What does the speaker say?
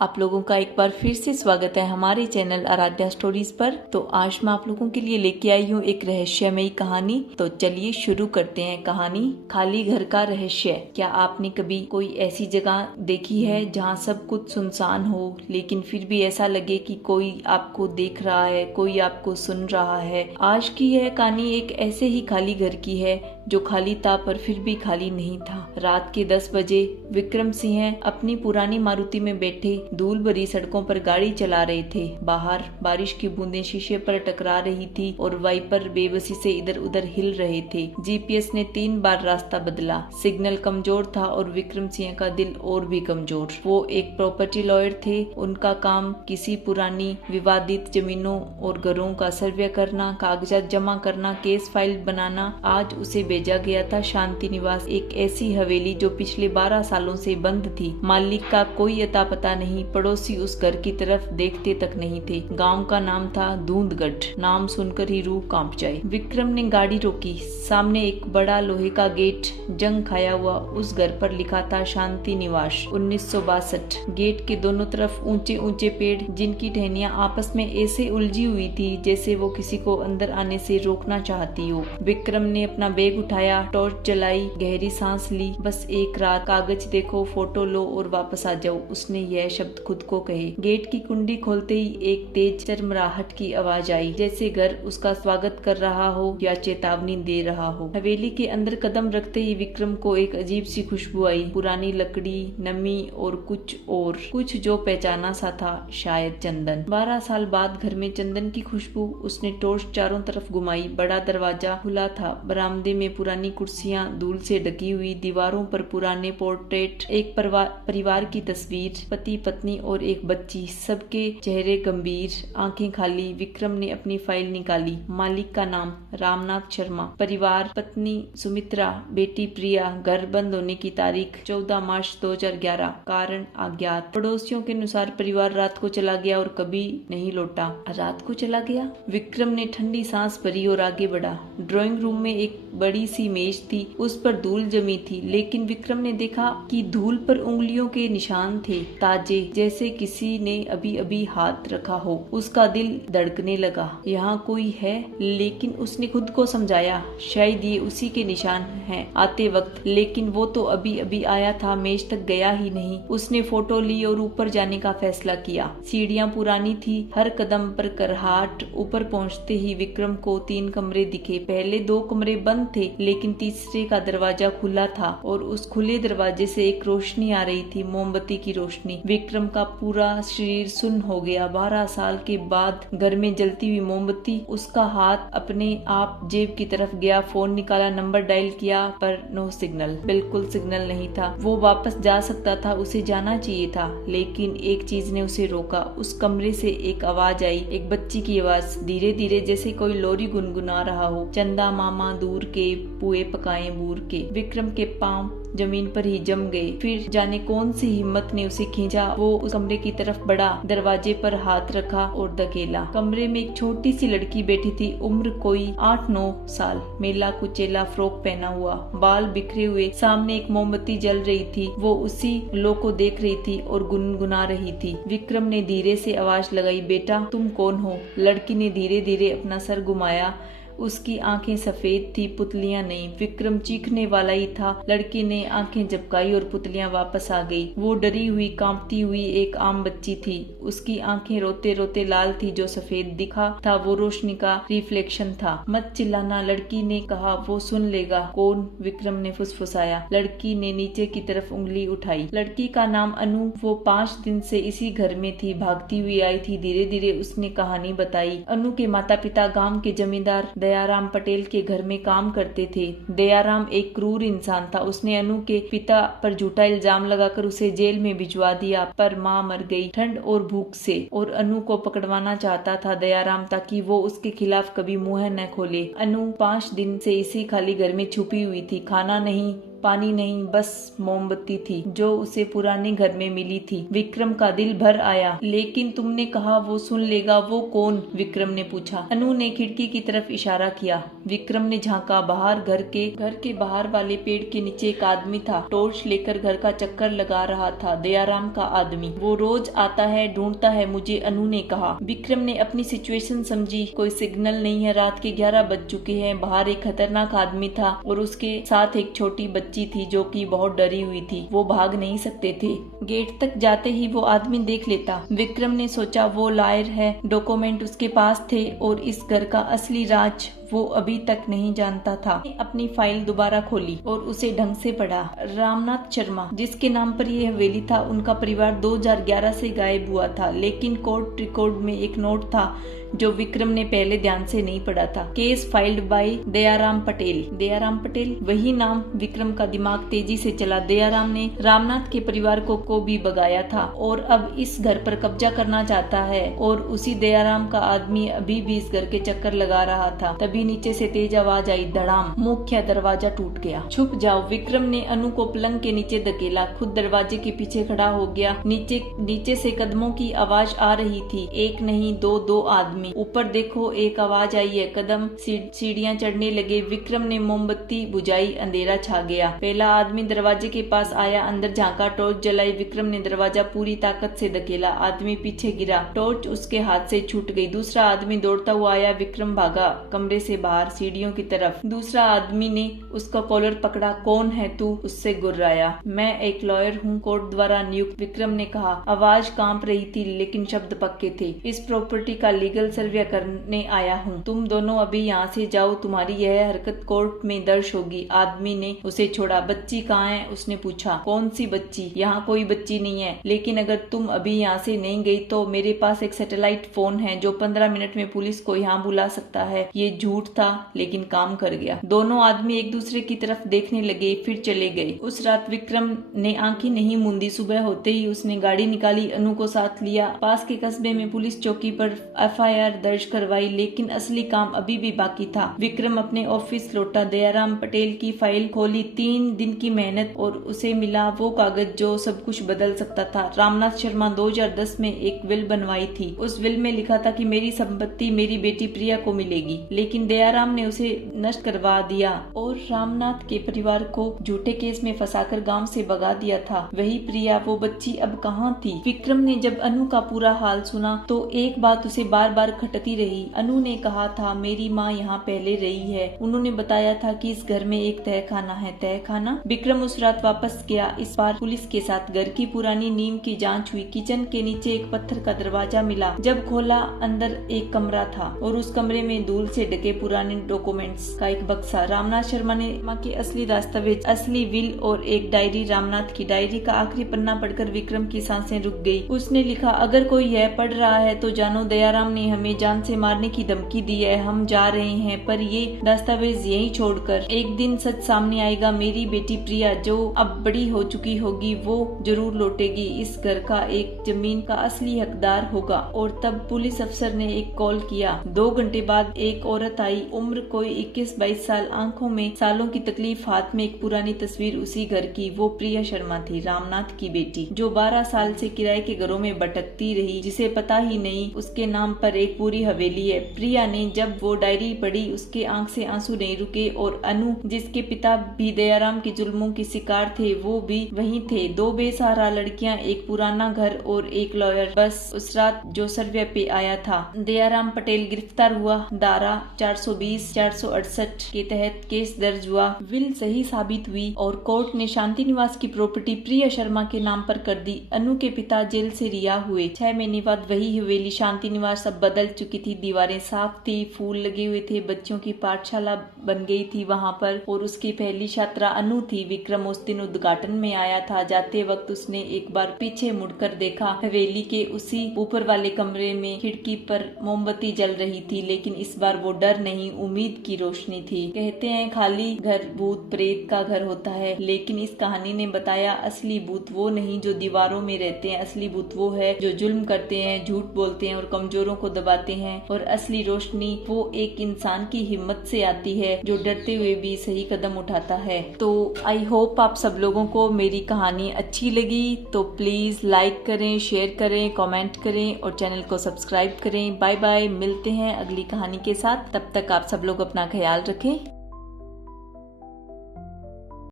आप लोगों का एक बार फिर से स्वागत है हमारे चैनल आराध्या स्टोरीज पर। तो आज मैं आप लोगों के लिए लेके आई हूँ एक रहस्यमयी कहानी। तो चलिए शुरू करते हैं कहानी। खाली घर का रहस्य। क्या आपने कभी कोई ऐसी जगह देखी है जहाँ सब कुछ सुनसान हो, लेकिन फिर भी ऐसा लगे कि कोई आपको देख रहा है, कोई आपको सुन रहा है। आज की यह कहानी एक ऐसे ही खाली घर की है जो खाली था पर फिर भी खाली नहीं था। रात के 10 बजे विक्रम सिंह अपनी पुरानी मारुति में बैठे धूल भरी सड़कों पर गाड़ी चला रहे थे। बाहर बारिश की बूंदें शीशे पर टकरा रही थी और वाइपर बेबसी से इधर उधर हिल रहे थे। जीपीएस ने 3 बार रास्ता बदला। सिग्नल कमजोर था और विक्रम सिंह का दिल और भी कमजोर। वो एक प्रॉपर्टी लॉयर थे। उनका काम किसी पुरानी विवादित जमीनों और घरों का सर्वे करना, कागजात जमा करना, केस फाइल बनाना। आज उसे भेजा गया था शांति निवास, एक ऐसी हवेली जो पिछले 12 सालों से बंद थी। मालिक का कोई अता पता नहीं। पड़ोसी उस घर की तरफ देखते तक नहीं थे। गांव का नाम था धूंधगढ़। नाम सुनकर ही रूह कांप जाए। विक्रम ने गाड़ी रोकी। सामने एक बड़ा लोहे का गेट, जंग खाया हुआ। उस घर पर लिखा था शांति निवास 1962। गेट के दोनों तरफ ऊंचे ऊंचे पेड़, जिनकी टहनियां आपस में ऐसे उलझी हुई थी जैसे वो किसी को अंदर आने से रोकना चाहती हो। विक्रम ने अपना बैग उठाया, टॉर्च जलाई, गहरी सांस ली। बस एक रात, कागज देखो, फोटो लो और वापस आ जाओ, उसने यह शब्द खुद को कहे। गेट की कुंडी खोलते ही एक तेज चरमराहट की आवाज आई, जैसे घर उसका स्वागत कर रहा हो या चेतावनी दे रहा हो। हवेली के अंदर कदम रखते ही विक्रम को एक अजीब सी खुशबू आई। पुरानी लकड़ी, नमी और कुछ जो पहचाना सा था, शायद चंदन। 12 साल बाद घर में चंदन की खुशबू। उसने टॉर्च चारों तरफ घुमाई। बड़ा दरवाजा खुला था। बरामदे में पुरानी कुर्सियां धूल से ढकी हुई, दीवारों पर पुराने पोर्ट्रेट, एक परिवार की तस्वीर, पति पत्नी और एक बच्ची, सबके चेहरे गंभीर, आंखें खाली। विक्रम ने अपनी फाइल निकाली। मालिक का नाम रामनाथ शर्मा, परिवार पत्नी सुमित्रा, बेटी प्रिया, घर बंद होने की तारीख 14 मार्च 2011, कारण अज्ञात। पड़ोसियों के अनुसार परिवार रात को चला गया और कभी नहीं लौटा। रात को चला गया? विक्रम ने ठंडी सांस भरी और आगे बढ़ा। ड्राइंग रूम में एक बड़ी सी मेज थी, उस पर धूल जमी थी, लेकिन विक्रम ने देखा कि धूल पर उंगलियों के निशान थे, ताजे, जैसे किसी ने अभी अभी हाथ रखा हो। उसका दिल धड़कने लगा। यहाँ कोई है, लेकिन उसने खुद को समझाया, शायद ये उसी के निशान हैं आते वक्त, लेकिन वो तो अभी अभी आया था, मेज तक गया ही नहीं। उसने फोटो ली और ऊपर जाने का फैसला किया। सीढ़ियां पुरानी थी, हर कदम पर करहाट। ऊपर पहुंचते ही विक्रम को 3 कमरे दिखे। पहले 2 कमरे बंद थे, लेकिन तीसरे का दरवाजा खुला था और उस खुले दरवाजे से एक रोशनी आ रही थी, मोमबत्ती की रोशनी। विक्रम का पूरा शरीर सुन्न हो गया। 12 साल के बाद घर में जलती हुई मोमबत्ती। उसका हाथ अपने आप जेब की तरफ गया। फोन निकाला, नंबर डायल किया, पर नो सिग्नल, बिल्कुल सिग्नल नहीं था। वो वापस जा सकता था, उसे जाना चाहिए था, लेकिन एक चीज ने उसे रोका। उस कमरे से एक आवाज आई, एक बच्ची की आवाज, धीरे धीरे, जैसे कोई लोरी गुनगुना रहा हो। चंदा मामा दूर के, पुए पकाए बूर के। विक्रम के पांव जमीन पर ही जम गए। फिर जाने कौन सी हिम्मत ने उसे खींचा। वो उस कमरे की तरफ बढ़ा, दरवाजे पर हाथ रखा और धकेला। कमरे में एक छोटी सी लड़की बैठी थी, उम्र कोई 8-9 साल, मेला कुचेला फ्रॉक पहना हुआ, बाल बिखरे हुए। सामने एक मोमबत्ती जल रही थी। वो उसी लो को देख रही थी और गुनगुना रही थी। विक्रम ने धीरे से आवाज लगाई, बेटा तुम कौन हो? लड़की ने धीरे धीरे अपना सर घुमाया। उसकी आंखें सफेद थी, पुतलियां नहीं। विक्रम चीखने वाला ही था। लड़की ने आंखें झपकाई और पुतलियां वापस आ गई। वो डरी हुई, कांपती हुई एक आम बच्ची थी। उसकी आंखें रोते रोते लाल थी। जो सफेद दिखा था वो रोशनी का रिफ्लेक्शन था। मत चिल्लाना, लड़की ने कहा, वो सुन लेगा। कौन? विक्रम ने फुसफुसाया। लड़की ने नीचे की तरफ उंगली उठाई। लड़की का नाम अनु। वो 5 दिन से इसी घर में थी, भागती हुई आई थी। धीरे धीरे उसने कहानी बताई। अनु के माता पिता गांव के जमींदार दयाराम पटेल के घर में काम करते थे। दयाराम एक क्रूर इंसान था। उसने अनु के पिता पर झूठा इल्जाम लगाकर उसे जेल में भिजवा दिया, पर माँ मर गई ठंड और भूख से। और अनु को पकड़वाना चाहता था दयाराम, ताकि वो उसके खिलाफ कभी मुंह न खोले। अनु 5 दिन से इसी खाली घर में छुपी हुई थी। खाना नहीं, पानी नहीं, बस मोमबत्ती थी जो उसे पुराने घर में मिली थी। विक्रम का दिल भर आया। लेकिन तुमने कहा वो सुन लेगा, वो कौन? विक्रम ने पूछा। अनु ने खिड़की की तरफ इशारा किया। विक्रम ने झांका। बाहर घर के बाहर वाले पेड़ के नीचे एक आदमी था। टॉर्च लेकर घर का चक्कर लगा रहा था। दयाराम का आदमी। वो रोज आता है, ढूंढता है मुझे, अनु ने कहा। विक्रम ने अपनी सिचुएशन समझी। कोई सिग्नल नहीं है, रात के 11 बज चुके हैं। बाहर एक खतरनाक आदमी था और उसके साथ एक छोटी बच्ची थी जो कि बहुत डरी हुई थी। वो भाग नहीं सकते थे। गेट तक जाते ही वो आदमी देख लेता। विक्रम ने सोचा वो लायर है, डॉक्यूमेंट उसके पास थे और इस घर का असली राज वो अभी तक नहीं जानता था। अपनी फाइल दोबारा खोली और उसे ढंग से पढ़ा। रामनाथ शर्मा जिसके नाम पर यह हवेली था, उनका परिवार 2011 से गायब हुआ था, लेकिन कोर्ट रिकॉर्ड में एक नोट था जो विक्रम ने पहले ध्यान से नहीं पढ़ा था। Case filed by Dayaram Patel. Dayaram Patel, वही नाम। विक्रम का दिमाग तेजी से चला। दयाराम ने रामनाथ के परिवार को भी भगाया था और अब इस घर पर कब्जा करना चाहता है और उसी दयाराम का आदमी अभी भी इस घर के चक्कर लगा रहा था। तभी नीचे से तेज आवाज आई, धड़ाम। मुख्य दरवाजा टूट गया। छुप जाओ। विक्रम ने अनु को पलंग के नीचे धकेला, खुद दरवाजे के पीछे खड़ा हो गया। नीचे से कदमों की आवाज आ रही थी। एक नहीं, दो आदमी। ऊपर देखो, एक आवाज आई है। कदम सीढ़ियां चढ़ने लगे। विक्रम ने मोमबत्ती बुझाई। अंधेरा छा गया। पहला आदमी दरवाजे के पास आया, अंदर झांका, टॉर्च जलाई। विक्रम ने दरवाजा पूरी ताकत से धकेला। आदमी पीछे गिरा। टॉर्च उसके हाथ से छूट गई। दूसरा आदमी दौड़ता हुआ आया। विक्रम भागा कमरे से बाहर सीढ़ियों की तरफ। दूसरा आदमी ने उसका कॉलर पकड़ा। कौन है तू? उससे गुर्राया। मैं एक लॉयर हूँ, कोर्ट द्वारा नियुक्त, विक्रम ने कहा। आवाज कांप रही थी लेकिन शब्द पक्के थे। इस प्रॉपर्टी का लीगल सर्वे करने आया हूँ। तुम दोनों अभी यहाँ से जाओ, तुम्हारी यह हरकत कोर्ट में दर्ज होगी। आदमी ने उसे छोड़ा। बच्ची कहाँ है? उसने पूछा। कौन सी बच्ची? यहाँ कोई बच्ची नहीं है, लेकिन अगर तुम अभी यहाँ से नहीं गई तो मेरे पास एक सैटेलाइट फोन है जो 15 मिनट में पुलिस को यहाँ बुला सकता है। ये झूठ था लेकिन काम कर गया। दोनों आदमी एक दूसरे की तरफ देखने लगे, फिर चले गए। उस रात विक्रम ने आंखें नहीं मूंदी। सुबह होते ही उसने गाड़ी निकाली, अनु को साथ लिया। पास के कस्बे में पुलिस चौकी पर FIR दर्ज करवाई, लेकिन असली काम अभी भी बाकी था। विक्रम अपने ऑफिस लौटा। दयाराम पटेल की फाइल खोली। 3 दिन की मेहनत और उसे मिला वो कागज जो सब कुछ बदल सकता था। रामनाथ शर्मा 2010 में एक विल बनवाई थी। उस विल में लिखा था कि मेरी संपत्ति मेरी बेटी प्रिया को मिलेगी, लेकिन दयाराम ने उसे नष्ट करवा दिया और रामनाथ के परिवार को झूठे केस में फंसाकर गांव से भगा दिया था। वही प्रिया, वो बच्ची अब कहाँ थी? विक्रम ने जब अनु का पूरा हाल सुना तो एक बात उसे बार बार खटती रही। अनु ने कहा था मेरी माँ यहाँ पहले रही है। उन्होंने बताया था कि इस घर में एक तहखाना है। तहखाना? विक्रम उस रात वापस गया, इस बार पुलिस के साथ। घर की पुरानी नींव की जांच हुई। किचन के नीचे एक पत्थर का दरवाजा मिला। जब खोला, अंदर एक कमरा था और उस कमरे में धूल से ढके पुराने डॉक्यूमेंट्स का एक बक्सा। रामनाथ शर्मा ने माँ के असली दस्तावेज, असली विल और एक डायरी। रामनाथ की डायरी का आखिरी पन्ना पढ़कर विक्रम की सांसें रुक गई। उसने लिखा, अगर कोई यह पढ़ रहा है तो जानो दयाराम ने हमें जान से मारने की धमकी दी है। हम जा रहे हैं, पर ये दस्तावेज यहीं छोड़कर। एक दिन सच सामने आएगा। मेरी बेटी प्रिया जो अब बड़ी हो चुकी होगी वो जरूर लौटेगी। इस घर का, एक जमीन का असली हकदार होगा। और तब पुलिस अफसर ने एक कॉल किया। 2 घंटे बाद एक औरत आई, उम्र कोई 21-22 साल, आंखों में सालों की तकलीफ, हाथ में एक पुरानी तस्वीर उसी घर की। वो प्रिया शर्मा थी, रामनाथ की बेटी, जो 12 साल से किराए के घरों में भटकती रही, जिसे पता ही नहीं उसके नाम पर एक पूरी हवेली है। प्रिया ने जब वो डायरी पढ़ी उसके आंख से आंसू नहीं रुके। और अनु, जिसके पिता भी दयाराम के जुल्मों के शिकार थे, वो भी वहीं थे। 2 बेसहारा लड़कियां, एक पुराना घर और एक लॉयर। बस उस रात जो सर्वे पे आया था। दयाराम पटेल गिरफ्तार हुआ। धारा 420-468 के तहत केस दर्ज हुआ। विल सही साबित हुई और कोर्ट ने शांति निवास की प्रॉपर्टी प्रिया शर्मा के नाम पर कर दी। अनु के पिता जेल से रिहा हुए। 6 महीने बाद वही हवेली शांति निवास अब बदल चुकी थी। दीवारें साफ थी, फूल लगे हुए थे, बच्चों की पाठशाला बन गई थी वहाँ पर और उसकी पहली छात्रा अनु थी। विक्रम उस दिन उद्घाटन में आया था। जाते वक्त उसने एक बार पीछे मुड़कर देखा। हवेली के उसी ऊपर वाले कमरे में खिड़की पर मोमबत्ती जल रही थी, लेकिन इस बार वो डर नहीं, उम्मीद की रोशनी थी। कहते हैं खाली घर भूत प्रेत का घर होता है, लेकिन इस कहानी ने बताया असली भूत वो नहीं जो दीवारों में रहते हैं। असली भूत वो है जो जुल्म करते हैं, झूठ बोलते हैं और कमजोरों को दबाते हैं। और असली रोशनी वो एक इंसान की हिम्मत से आती है जो डरते हुए भी सही कदम उठाता है। तो आई होप आप सब लोगों को मेरी कहानी अच्छी लगी। तो प्लीज लाइक करें, शेयर करें, कमेंट करें और चैनल को सब्सक्राइब करें। बाय बाय, मिलते हैं अगली कहानी के साथ। तब तक आप सब लोग अपना ख्याल रखें।